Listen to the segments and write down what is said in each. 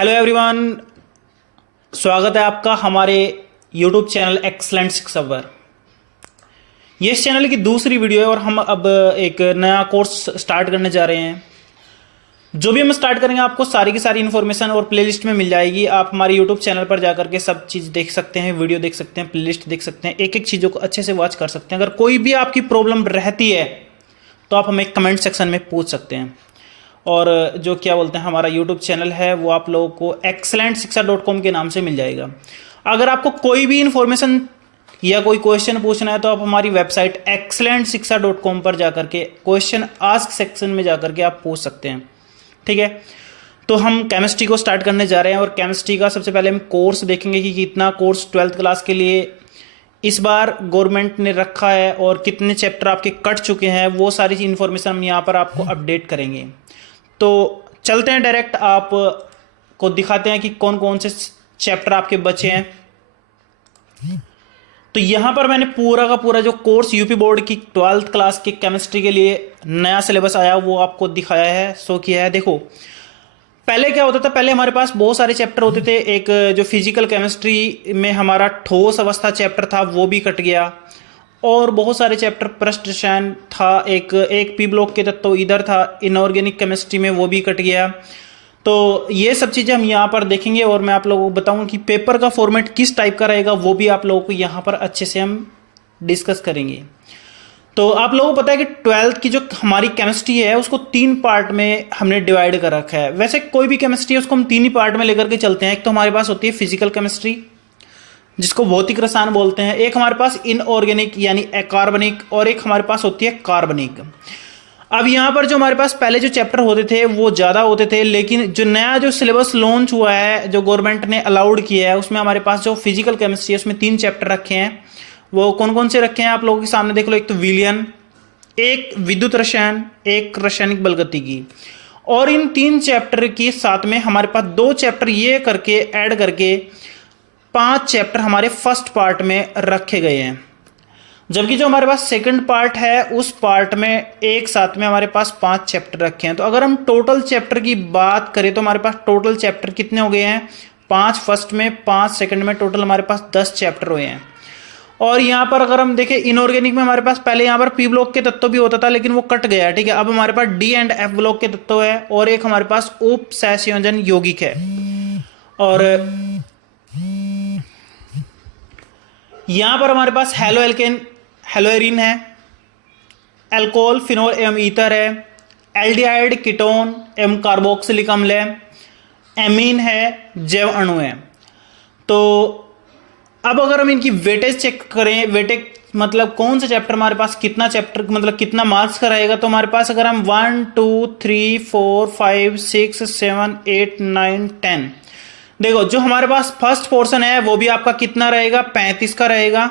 Hello everyone, स्वागत है आपका हमारे यूट्यूब चैनल एक्सलेंट शिक्षा पर। ये इस चैनल की दूसरी वीडियो है और हम अब एक नया कोर्स स्टार्ट करने जा रहे हैं। जो भी हम स्टार्ट करेंगे आपको सारी की सारी इन्फॉर्मेशन और प्लेलिस्ट में मिल जाएगी। आप हमारे यूट्यूब चैनल पर जा करके सब चीज़ देख सकते हैं, वीडियो देख सकते हैं, प्लेलिस्ट देख सकते हैं, एक एक चीज़ों को अच्छे से वॉच कर सकते हैं। अगर कोई भी आपकी प्रॉब्लम रहती है तो आप हमें कमेंट सेक्शन में पूछ सकते हैं। और जो क्या बोलते हैं हमारा यूट्यूब चैनल है वो आप लोगों को excellentशिक्षा.com के नाम से मिल जाएगा। अगर आपको कोई भी इन्फॉर्मेशन या कोई क्वेश्चन पूछना है तो आप हमारी वेबसाइट excellentशिक्षा.com पर जाकर के क्वेश्चन आस्क सेक्शन में जाकर के आप पूछ सकते हैं। ठीक है, तो हम केमिस्ट्री को स्टार्ट करने जा रहे हैं और केमिस्ट्री का सबसे पहले हम कोर्स देखेंगे कि कितना कोर्स 12th क्लास के लिए इस बार गवर्नमेंट ने रखा है और कितने चैप्टर आपके कट चुके हैं, वो सारी इन्फॉर्मेशन हम यहाँ पर आपको अपडेट करेंगे। तो चलते हैं डायरेक्ट, आप को दिखाते हैं कि कौन कौन से चैप्टर आपके बचे हैं। तो यहाँ पर मैंने पूरा का पूरा जो कोर्स यूपी बोर्ड की 12th क्लास की केमिस्ट्री के लिए नया सिलेबस आया वो आपको दिखाया है, शो किया है। देखो पहले क्या होता था, पहले हमारे पास बहुत सारे चैप्टर होते थे। एक जो फिजिकल केमिस्ट्री में हमारा ठोस अवस्था चैप्टर था वो भी कट गया और बहुत सारे चैप्टर पृष्ठ रसायन था, एक पी ब्लॉक के तत्व इधर था, इनऑर्गेनिक केमिस्ट्री में वो भी कट गया। तो ये सब चीज़ें हम यहाँ पर देखेंगे और मैं आप लोगों को बताऊंगा कि पेपर का फॉर्मेट किस टाइप का रहेगा, वो भी आप लोगों को यहाँ पर अच्छे से हम डिस्कस करेंगे। तो आप लोगों को पता है कि 12th की जो हमारी केमिस्ट्री है उसको 3 पार्ट में हमने डिवाइड कर रखा है। वैसे कोई भी केमिस्ट्री है उसको हम 3 ही पार्ट में लेकर के चलते हैं। एक तो हमारे पास होती है फिजिकल केमिस्ट्री जिसको भौतिक रसायन बोलते हैं, एक हमारे पास इनऑर्गेनिक यानी अकार्बनिक, और एक हमारे पास होती है कार्बनिक। अब यहाँ पर जो हमारे पास पहले जो चैप्टर होते थे वो ज़्यादा होते थे, लेकिन जो नया जो सिलेबस लॉन्च हुआ है जो गवर्नमेंट ने अलाउड किया है उसमें हमारे पास जो फिजिकल केमिस्ट्री है उसमें 3 चैप्टर रखे हैं। वो कौन कौन से रखे हैं आप लोगों के सामने देख लो। एक तो विलयन, एक विद्युत रसायन, एक रासायनिक बलगतिकी। और इन 3 चैप्टर के साथ में हमारे पास 2 चैप्टर ये करके ऐड करके 5 चैप्टर हमारे फर्स्ट पार्ट में रखे गए हैं। जबकि जो हमारे पास सेकंड पार्ट है उस पार्ट में एक साथ में हमारे पास 5 चैप्टर रखे हैं। तो अगर हम टोटल चैप्टर की बात करें तो हमारे पास टोटल चैप्टर कितने हो गए हैं, 5 फर्स्ट में, 5 सेकंड में, टोटल हमारे पास 10 चैप्टर हुए हैं। और यहाँ पर अगर हम देखें इनऑर्गेनिक में हमारे पास पहले यहाँ पर पी ब्लॉक के तत्व भी होता था लेकिन वो कट गया। ठीक है, अब हमारे पास डी एंड एफ ब्लॉक के तत्व है और एक हमारे पास उप सहसंयोजन यौगिक है। और यहाँ पर हमारे पास हेलो एल्केन, हेलो एरीन है, एल्कोहल, फिनोल एवं ईथर है, एल्डिहाइड, कीटोन एवं कार्बोक्सिलिक अम्ल है, एमीन है, जैव अणु है। तो अब अगर हम इनकी वेटेज चेक करें, वेटेज मतलब कौन सा चैप्टर हमारे पास कितना चैप्टर मतलब कितना मार्क्स का रहेगा, तो हमारे पास अगर हम 1 2 3 4 5 6 7 8 9 10 देखो, जो हमारे पास फर्स्ट पोर्शन है वो भी आपका कितना रहेगा, 35 का रहेगा।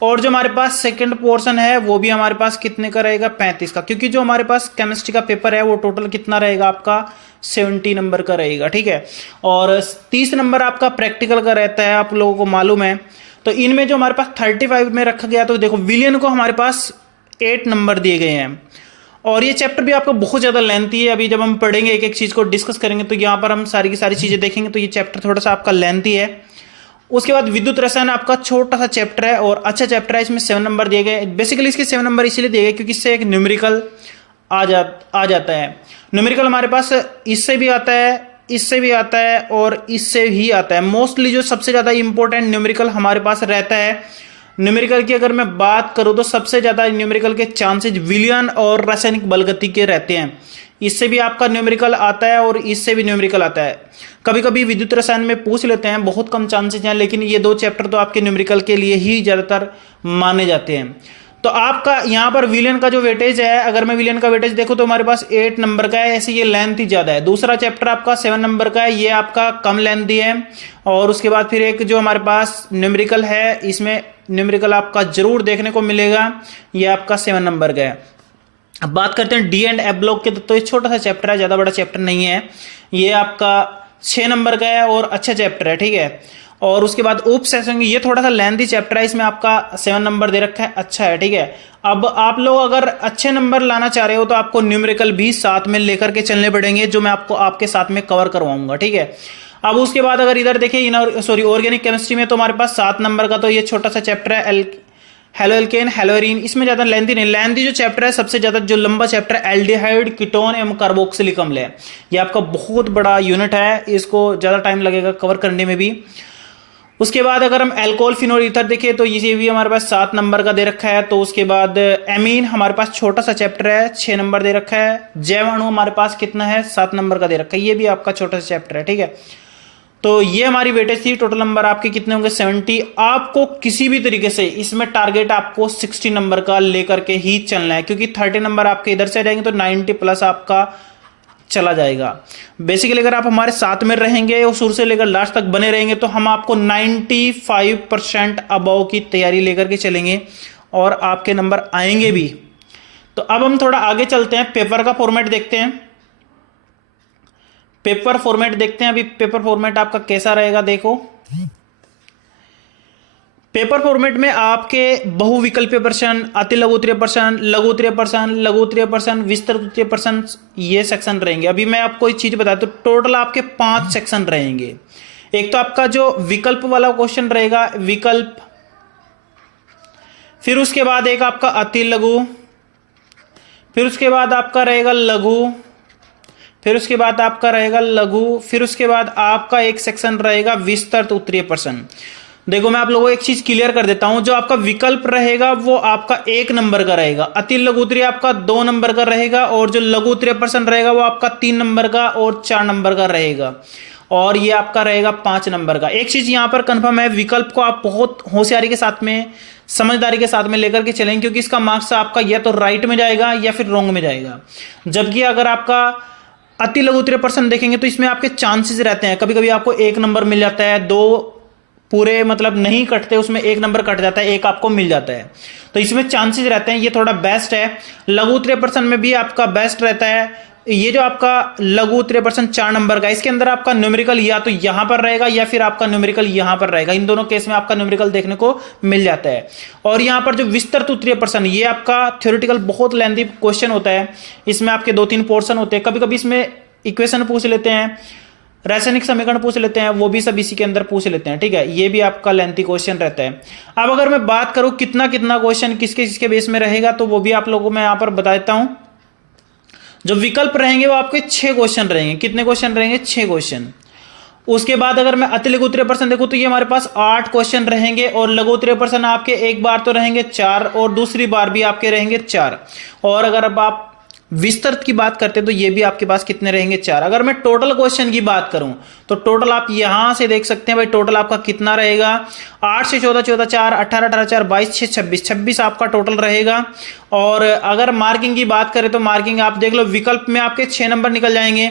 और जो हमारे पास सेकंड पोर्शन है वो भी हमारे पास कितने का रहेगा, 35 का। क्योंकि जो हमारे पास केमिस्ट्री का पेपर है वो टोटल कितना रहेगा आपका, 70 नंबर का रहेगा। ठीक है, और 30 नंबर आपका प्रैक्टिकल का रहता है, आप लोगों को मालूम है। तो इनमें जो हमारे पास 35 में रखा गया, तो देखो विलियन को हमारे पास 8 नंबर दिए गए हैं। और ये चैप्टर भी आपका बहुत ज़्यादा लेंथी है। अभी जब हम पढ़ेंगे एक एक चीज़ को डिस्कस करेंगे तो यहाँ पर हम सारी की सारी चीज़ें देखेंगे, तो ये चैप्टर थोड़ा सा आपका लेंथी है। उसके बाद विद्युत रसायन आपका छोटा सा चैप्टर है और अच्छा चैप्टर है, इसमें 7 नंबर दिए गए। बेसिकली इसके 7 नंबर इसलिए दिए गए क्योंकि इससे एक न्यूमेरिकल आ जाता है। न्यूमेरिकल हमारे पास इससे भी आता है, इससे भी आता है और इससे ही आता है। मोस्टली जो सबसे ज़्यादा इंपॉर्टेंट न्यूमेरिकल हमारे पास रहता है, न्यूमेरिकल की अगर मैं बात करूं तो सबसे ज़्यादा न्यूमेरिकल के चांसेस विलयन और रासायनिक बलगति के रहते हैं। इससे भी आपका न्यूमेरिकल आता है और इससे भी न्यूमेरिकल आता है। कभी कभी विद्युत रसायन में पूछ लेते हैं, बहुत कम चांसेस हैं, लेकिन ये 2 चैप्टर तो आपके न्यूमेरिकल के लिए ही ज़्यादातर माने जाते हैं। तो आपका यहाँ पर विलियन का जो वेटेज है, अगर मैं विलियन का वेटेज देखूँ तो हमारे पास 8 नंबर का है, ऐसे ये लेंथ ही ज़्यादा है। दूसरा चैप्टर आपका 7 नंबर का है, ये आपका कम लेंथी है। और उसके बाद फिर एक जो हमारे पास न्यूमेरिकल है, इसमें न्यूमेरिकल आपका जरूर देखने को मिलेगा, ये आपका 7 नंबर का है। अब बात करते हैं डी एंड एफ ब्लॉक के, तो ये छोटा सा चैप्टर है, ज़्यादा बड़ा चैप्टर नहीं है। ये आपका 6 नंबर का है और अच्छा चैप्टर है। ठीक है, और उसके बाद उप सेक्शन, ये थोड़ा सा लेंथी चैप्टर है, इसमें आपका 7 नंबर दे रखा है, अच्छा है, ठीक है। अब आप लोग अगर अच्छे नंबर लाना चाह रहे हो तो आपको न्यूमेरिकल भी साथ में लेकर के चलने पड़ेंगे, जो मैं आपको आपके साथ में कवर करवाऊंगा, ठीक है। अब उसके बाद अगर इधर देखिए ऑर्गेनिक केमिस्ट्री में तो हमारे पास 7 नंबर का तो ये छोटा सा चैप्टर है हेलो एल्केन हेलोरीन, इसमें ज्यादा लेंथी नहीं, लेंथी जो चैप्टर है सबसे ज्यादा जो लंबा चैप्टर है एल्डिहाइड कीटोन एवं कार्बोक्सिलिक अम्ल है, ये आपका बहुत बड़ा यूनिट है, इसको ज्यादा टाइम लगेगा कवर करने में भी। उसके बाद अगर हम एल्कोहल फिनोल ईथर देखें तो ये भी हमारे पास 7 नंबर का दे रखा है। तो उसके बाद एमीन हमारे पास छोटा सा चैप्टर है, 6 नंबर दे रखा है। जैव अणु हमारे पास कितना है, 7 नंबर का दे रखा है, ये भी आपका छोटा सा चैप्टर है, ठीक है। तो ये हमारी वेटेज थी, टोटल नंबर आपके कितने होंगे 70। आपको किसी भी तरीके से इसमें टारगेट आपको 60 नंबर का लेकर के ही चलना है, क्योंकि 30 नंबर आपके इधर से आ जाएंगे तो 90 प्लस आपका चला जाएगा। बेसिकली अगर आप हमारे साथ में रहेंगे और शुरू से लेकर लास्ट तक बने रहेंगे तो हम आपको 95% अबव की तैयारी लेकर के चलेंगे और आपके नंबर आएंगे भी। तो अब हम थोड़ा आगे चलते हैं, पेपर का फॉर्मेट देखते हैं। पेपर फॉर्मेट देखते हैं अभी पेपर फॉर्मेट आपका कैसा रहेगा। देखो पेपर फॉर्मेट में आपके बहुविकल्पीय प्रश्न, अति लघु उत्तरीय प्रश्न, लघु उत्तरीय प्रश्न, लघु उत्तरीय प्रश्न, विस्तृत उत्तरीय प्रश्न, ये सेक्शन रहेंगे। अभी मैं आपको एक चीज बता दूं, तो टोटल आपके 5 सेक्शन रहेंगे। एक तो आपका जो विकल्प वाला क्वेश्चन रहेगा, विकल्प, फिर उसके बाद एक आपका अति लघु, फिर उसके बाद आपका रहेगा लघु, फिर उसके बाद आपका रहेगा लघु, फिर उसके बाद आपका एक सेक्शन रहेगा विस्तृत उत्तरीय प्रश्न। देखो मैं आप लोगों को एक चीज क्लियर कर देता हूं, जो आपका विकल्प रहेगा वो आपका 1 नंबर का रहेगा, अति लघु उत्तरीय आपका 2 नंबर का रहेगा, और जो लघु उत्तरीय प्रश्न रहेगा वो आपका 3 नंबर का और 4 नंबर का रहेगा, और ये आपका रहेगा 5 नंबर का। एक चीज यहां पर कंफर्म है, विकल्प को आप बहुत होशियारी के साथ में, समझदारी के साथ में लेकर के चलेंगे, क्योंकि इसका मार्क्स आपका या तो राइट में जाएगा या फिर रॉन्ग में जाएगा। जबकि अगर आपका अति लघु उत्तरीय प्रश्न देखेंगे तो इसमें आपके चांसेस रहते हैं, कभी कभी आपको 1 नंबर मिल जाता है, 2 पूरे मतलब नहीं कटते, उसमें 1 नंबर कट जाता है, 1 आपको मिल जाता है, तो इसमें चांसेस रहते हैं, ये थोड़ा बेस्ट है। लघु उत्तरीय प्रश्न में भी आपका बेस्ट रहता है। ये जो आपका लघु उत्तरीय प्रश्न 4 नंबर का, इसके अंदर आपका न्यूमेरिकल या तो यहां पर रहेगा या फिर आपका न्यूमेरिकल यहां पर रहेगा, इन दोनों केस में आपका न्यूमेरिकल देखने को मिल जाता है। और यहां पर जो विस्तृत उत्तरीय प्रश्न, ये आपका थ्योरेटिकल बहुत लेंथी क्वेश्चन होता है, इसमें आपके 2-3 पोर्शन होते हैं, कभी कभी इसमें इक्वेशन पूछ लेते हैं, रासायनिक समीकरण पूछ लेते हैं, वो भी सब इसी के अंदर पूछ लेते हैं, ठीक है। ये भी आपका लेंथी क्वेश्चन रहता है। अब अगर मैं बात करूं कितना कितना क्वेश्चन किसके किसके बेस में रहेगा, तो वो भी आप लोगों को मैं यहां पर बता देता हूं। जो विकल्प रहेंगे वो आपके 6 क्वेश्चन रहेंगे। कितने क्वेश्चन रहेंगे, 6 क्वेश्चन। उसके बाद अगर मैं अति लघु उत्तरीय प्रश्न देखूं तो ये हमारे पास 8 क्वेश्चन रहेंगे, और लघु उत्तरीय प्रश्न आपके एक बार तो रहेंगे 4 और दूसरी बार भी आपके रहेंगे 4। और अगर अब आप विस्तृत की बात करते हैं तो ये भी आपके पास कितने रहेंगे, 4। अगर मैं टोटल क्वेश्चन की बात करूं तो टोटल आप यहां से देख सकते हैं भाई, टोटल आपका कितना रहेगा, 8 से 14, 14 4, 18 18 4, 22 6, 26 26 आपका टोटल रहेगा। और अगर मार्किंग की बात करें तो मार्किंग आप देख लो, विकल्प में आपके 6 नंबर निकल जाएंगे,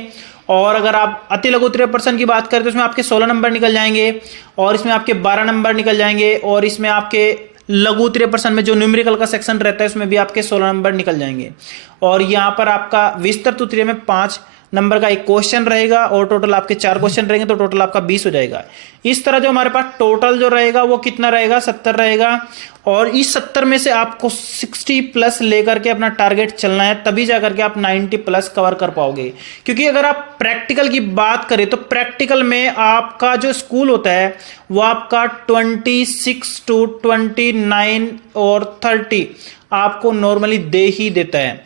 और अगर आप अति लघु उत्तरीय प्रश्न की बात करें तो इसमें आपके 16 नंबर निकल जाएंगे, और इसमें आपके 12 नंबर निकल जाएंगे, और इसमें आपके लघु उत्तरीय प्रश्न में जो न्यूमेरिकल का सेक्शन रहता है उसमें भी आपके 16 नंबर निकल जाएंगे। और यहां पर आपका विस्तृत उत्तरीय में 5 नंबर का एक क्वेश्चन रहेगा, और टोटल आपके 4 क्वेश्चन रहेंगे, तो टोटल आपका 20 हो जाएगा। इस तरह जो हमारे पास टोटल जो रहेगा वो कितना रहेगा, 70 रहेगा। और इस 70 में से आपको 60 प्लस लेकर के अपना टारगेट चलना है, तभी जाकर के आप 90 प्लस कवर कर पाओगे। क्योंकि अगर आप प्रैक्टिकल की बात करें तो प्रैक्टिकल में आपका जो स्कूल होता है वो आपका 26 to 29 और 30 आपको नॉर्मली दे ही देता है।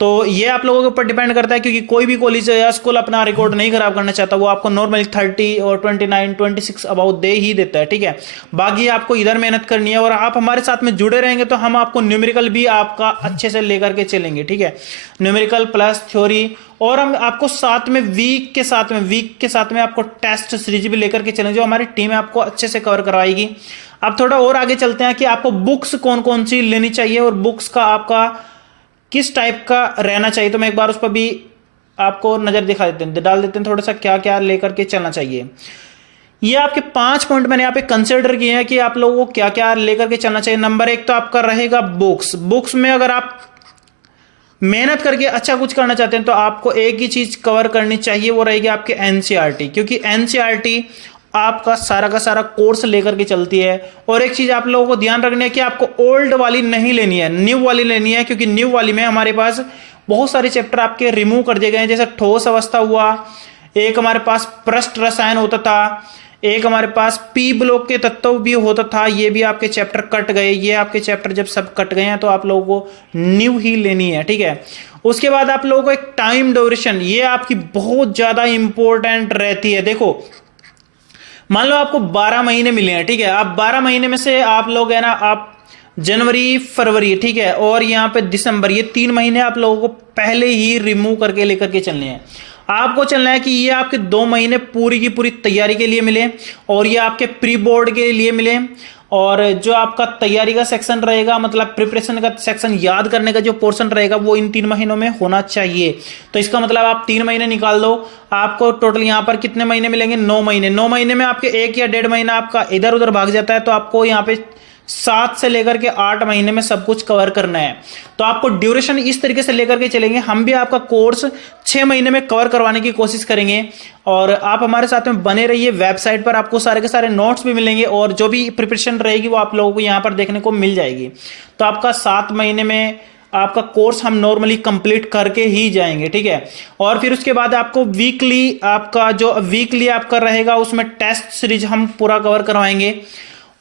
तो ये आप लोगों के ऊपर डिपेंड करता है, क्योंकि कोई भी कॉलेज या स्कूल अपना रिकॉर्ड नहीं खराब करना चाहता, वो आपको नॉर्मली 30 और 29 26 अबाउट दे ही देता है, ठीक है। बाकी आपको इधर मेहनत करनी है, और आप हमारे साथ में जुड़े रहेंगे तो हम आपको न्यूमेरिकल भी आपका अच्छे से लेकर के चलेंगे, ठीक है। न्यूमेरिकल प्लस थ्योरी, और हम आपको साथ में वीक के साथ में आपको टेस्ट सीरीज भी लेकर के चलेंगे, जो हमारी टीम है आपको अच्छे से कवर करवाएगी। अब थोड़ा और आगे चलते हैं कि आपको बुक्स कौन कौन सी लेनी चाहिए और बुक्स का आपका किस टाइप का रहना चाहिए। तो मैं एक बार उस पर भी आपको नजर दिखा देते हैं, डाल देते हैं थोड़ा सा क्या क्या लेकर के चलना चाहिए। ये आपके 5 पॉइंट मैंने यहाँ पे कंसिडर किए हैं कि आप लोगों को क्या क्या लेकर के चलना चाहिए। नंबर 1 तो आपका रहेगा बुक्स। बुक्स में अगर आप मेहनत करके अच्छा कुछ करना चाहते हैं तो आपको एक ही चीज कवर करनी चाहिए, वो रहेगी आपके एनसीईआरटी, क्योंकि एनसीईआरटी आपका सारा का सारा कोर्स लेकर के चलती है। और एक चीज़ आप लोगों को ध्यान रखनी है कि आपको ओल्ड वाली नहीं लेनी है, न्यू वाली लेनी है, क्योंकि न्यू वाली में हमारे पास बहुत सारे चैप्टर आपके रिमूव कर दिए गए हैं। जैसे ठोस अवस्था हुआ, एक हमारे पास पृष्ठ रसायन होता था, एक हमारे पास पी ब्लॉक के तत्व भी होता था, ये भी आपके चैप्टर कट गए। ये आपके चैप्टर जब सब कट गए हैं तो आप लोगों को न्यू ही लेनी है, ठीक है। उसके बाद आप लोगों को एक टाइम ड्यूरेशन, ये आपकी बहुत ज्यादा इंपॉर्टेंट रहती है। देखो मान लो आपको 12 महीने मिले हैं, ठीक है। आप 12 महीने में से आप लोग है ना, आप जनवरी फरवरी, ठीक है, और यहाँ पे दिसंबर, ये 3 महीने आप लोगों को पहले ही रिमूव करके लेकर के चलने हैं। आपको चलना है कि ये आपके 2 महीने पूरी की पूरी तैयारी के लिए मिले, और ये आपके प्री बोर्ड के लिए मिले। और जो आपका तैयारी का सेक्शन रहेगा, मतलब प्रिपरेशन का सेक्शन, याद करने का जो पोर्शन रहेगा, वो इन 3 महीनों में होना चाहिए। तो इसका मतलब आप 3 महीने निकाल दो, आपको टोटल यहाँ पर कितने महीने मिलेंगे? 9 महीने। 9 महीने में आपके 1 या 1.5 महीना आपका इधर उधर भाग जाता है, तो आपको यहाँ पे 7 से लेकर के 8 महीने में सब कुछ कवर करना है। तो आपको ड्यूरेशन इस तरीके से लेकर के चलेंगे। हम भी आपका कोर्स 6 महीने में कवर करवाने की कोशिश करेंगे, और आप हमारे साथ में बने रहिए। वेबसाइट पर आपको सारे के सारे नोट्स भी मिलेंगे, और जो भी प्रिपरेशन रहेगी वो आप लोगों को यहाँ पर देखने को मिल जाएगी। तो आपका 7 महीने में आपका कोर्स हम नॉर्मली कंप्लीट करके ही जाएंगे, ठीक है। और फिर उसके बाद आपको वीकली, आपका जो वीकली आपका रहेगा उसमें टेस्ट सीरीज हम पूरा कवर करवाएंगे।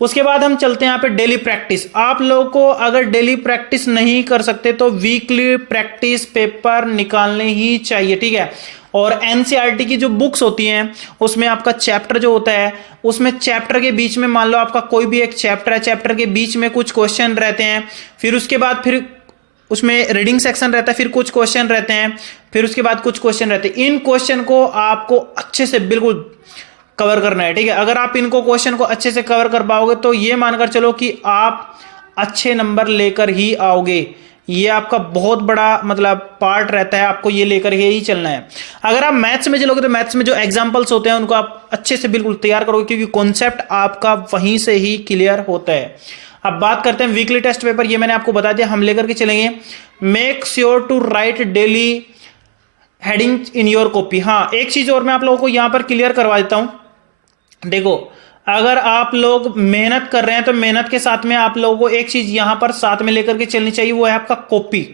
उसके बाद हम चलते हैं यहाँ पे डेली प्रैक्टिस। आप लोगों को अगर डेली प्रैक्टिस नहीं कर सकते तो वीकली प्रैक्टिस पेपर निकालने ही चाहिए, ठीक है। और एनसीईआरटी की जो बुक्स होती हैं उसमें आपका चैप्टर जो होता है, उसमें चैप्टर के बीच में मान लो आपका कोई भी एक चैप्टर है, चैप्टर के बीच में कुछ क्वेश्चन रहते हैं, फिर उसके बाद फिर उसमें रीडिंग सेक्शन रहता है, फिर कुछ क्वेश्चन रहते हैं, फिर उसके बाद कुछ क्वेश्चन रहते हैं। इन क्वेश्चन को आपको अच्छे से बिल्कुल कवर करना है, ठीक है। अगर आप इनको क्वेश्चन को अच्छे से कवर कर पाओगे तो ये मानकर चलो कि आप अच्छे नंबर लेकर ही आओगे। ये आपका बहुत बड़ा मतलब पार्ट रहता है, आपको ये लेकर के ही चलना है। अगर आप मैथ्स में चलोगे तो मैथ्स में जो एग्जांपल्स होते हैं उनको आप अच्छे से बिल्कुल तैयार करोगे, क्योंकि कॉन्सेप्ट आपका वहीं से ही क्लियर होता है। अब बात करते हैं वीकली टेस्ट पेपर। ये मैंने आपको बता दिया, हम लेकर के चलेंगे। Make sure to write daily heading in your copy. हाँ, एक चीज और मैं आप लोगों को यहां पर क्लियर करवा देता हूं। देखो, अगर आप लोग मेहनत कर रहे हैं तो मेहनत के साथ में आप लोगों को एक चीज यहां पर साथ में लेकर के चलनी चाहिए, वो है आपका कॉपी,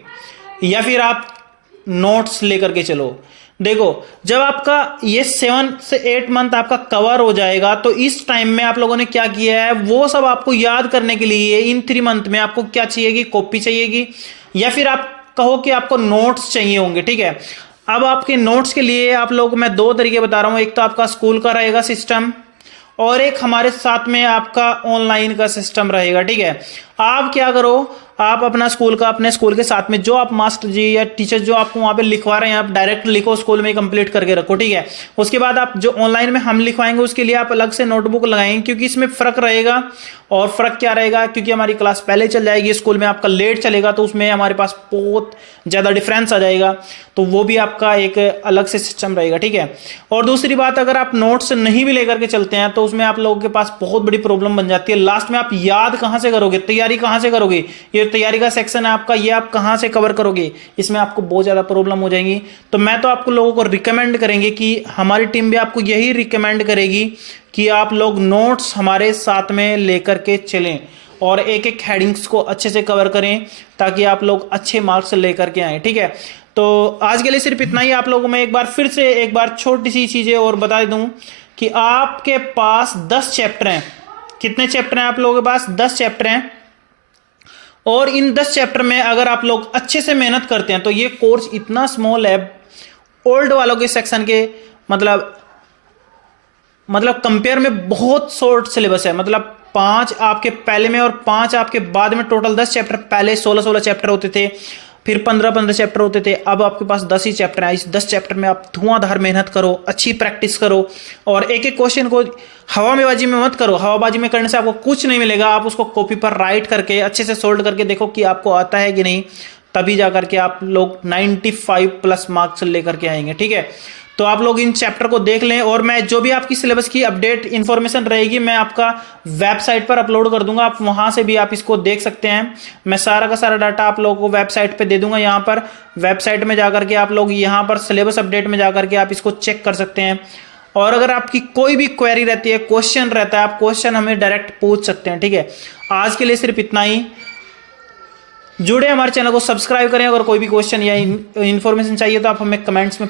या फिर आप नोट्स लेकर के चलो। देखो, जब आपका ये 7 से 8 मंथ आपका कवर हो जाएगा तो इस टाइम में आप लोगों ने क्या किया है वो सब आपको याद करने के लिए इन 3 मंथ में आपको क्या चाहिएगी? कॉपी चाहिएगी, या फिर आप कहो कि आपको नोट्स चाहिए होंगे, ठीक है। अब आपके नोट्स के लिए आप लोगों को मैं 2 तरीके बता रहा हूं। एक तो आपका स्कूल का रहेगा सिस्टम, और एक हमारे साथ में आपका ऑनलाइन का सिस्टम रहेगा, ठीक है। आप क्या करो, आप अपना स्कूल का, अपने स्कूल के साथ में जो आप मास्टर जी या टीचर जो आपको वहां पे लिखवा रहे हैं, आप डायरेक्ट लिखो, स्कूल में कंप्लीट करके रखो, ठीक है। उसके बाद आप जो ऑनलाइन में हम लिखवाएंगे उसके लिए आप अलग से नोटबुक लगाएंगे, क्योंकि इसमें फर्क रहेगा। और फर्क क्या रहेगा, क्योंकि हमारी क्लास पहले चल जाएगी, स्कूल में आपका लेट चलेगा, तो उसमें हमारे पास बहुत ज्यादा डिफरेंस आ जाएगा। तो वो भी आपका एक अलग से सिस्टम रहेगा, ठीक है। और दूसरी बात, अगर आप नोट्स नहीं भी लेकर के चलते हैं तो उसमें आप लोगों के पास बहुत बड़ी प्रॉब्लम बन जाती है। लास्ट में आप याद कहां से करोगे, तैयारी कहां से करोगे? ये तैयारी का सेक्शन है आपका, ये आप कहां से कवर करोगे? इसमें आपको बहुत ज्यादा प्रॉब्लम हो जाएगी। तो मैं तो आपको लोगों को रिकमेंड करेंगे कि हमारी टीम भी आपको यही रिकमेंड करेगी कि आप लोग नोट्स हमारे साथ में लेकर के चलें और एक एक हेडिंग्स को अच्छे से कवर करें, ताकि आप लोग अच्छे मार्क्स लेकर के आए, ठीक है। तो आज के लिए सिर्फ इतना ही। आप लोगों में एक बार फिर से एक बार छोटी सी चीजें और बता दूं कि आपके पास 10 चैप्टर हैं। कितने चैप्टर हैं आप लोगों के पास? 10 चैप्टर हैं। और इन 10 चैप्टर में अगर आप लोग अच्छे से मेहनत करते हैं तो ये कोर्स इतना स्मॉल है, ओल्ड वालों के सेक्शन के मतलब कंपेयर में बहुत शॉर्ट सिलेबस है। मतलब 5 आपके पहले में और 5 आपके बाद में, टोटल 10 चैप्टर। पहले 16-16 चैप्टर होते थे, फिर 15-15 चैप्टर होते थे, अब आपके पास 10 ही चैप्टर हैं। इस 10 चैप्टर में आप धुआंधार मेहनत करो, अच्छी प्रैक्टिस करो, और एक एक क्वेश्चन को हवाबाजी में मत करो। हवाबाजी में करने से आपको कुछ नहीं मिलेगा। आप उसको कॉपी पर राइट करके अच्छे से सोल्व करके देखो कि आपको आता है कि नहीं, तभी जा करके आप लोग 95+ मार्क्स लेकर के आएंगे, ठीक है। तो आप लोग इन चैप्टर को देख लें, और मैं जो भी आपकी सिलेबस की अपडेट इन्फॉर्मेशन रहेगी मैं आपका वेबसाइट पर अपलोड कर दूंगा। आप वहां से भी आप इसको देख सकते हैं। मैं सारा का सारा डाटा आप लोगों को वेबसाइट पे दे दूंगा। यहाँ पर वेबसाइट में जाकर के आप लोग यहाँ पर सिलेबस अपडेट में जाकर के आप इसको चेक कर सकते हैं। और अगर आपकी कोई भी क्वेरी रहती है, क्वेश्चन रहता है, आप क्वेश्चन हमें डायरेक्ट पूछ सकते हैं। ठीक है, आज के लिए सिर्फ इतना ही। जुड़े हमारे चैनल को सब्सक्राइब करें। अगर कोई भी क्वेश्चन या इन्फॉर्मेशन चाहिए तो आप हमें कमेंट्स में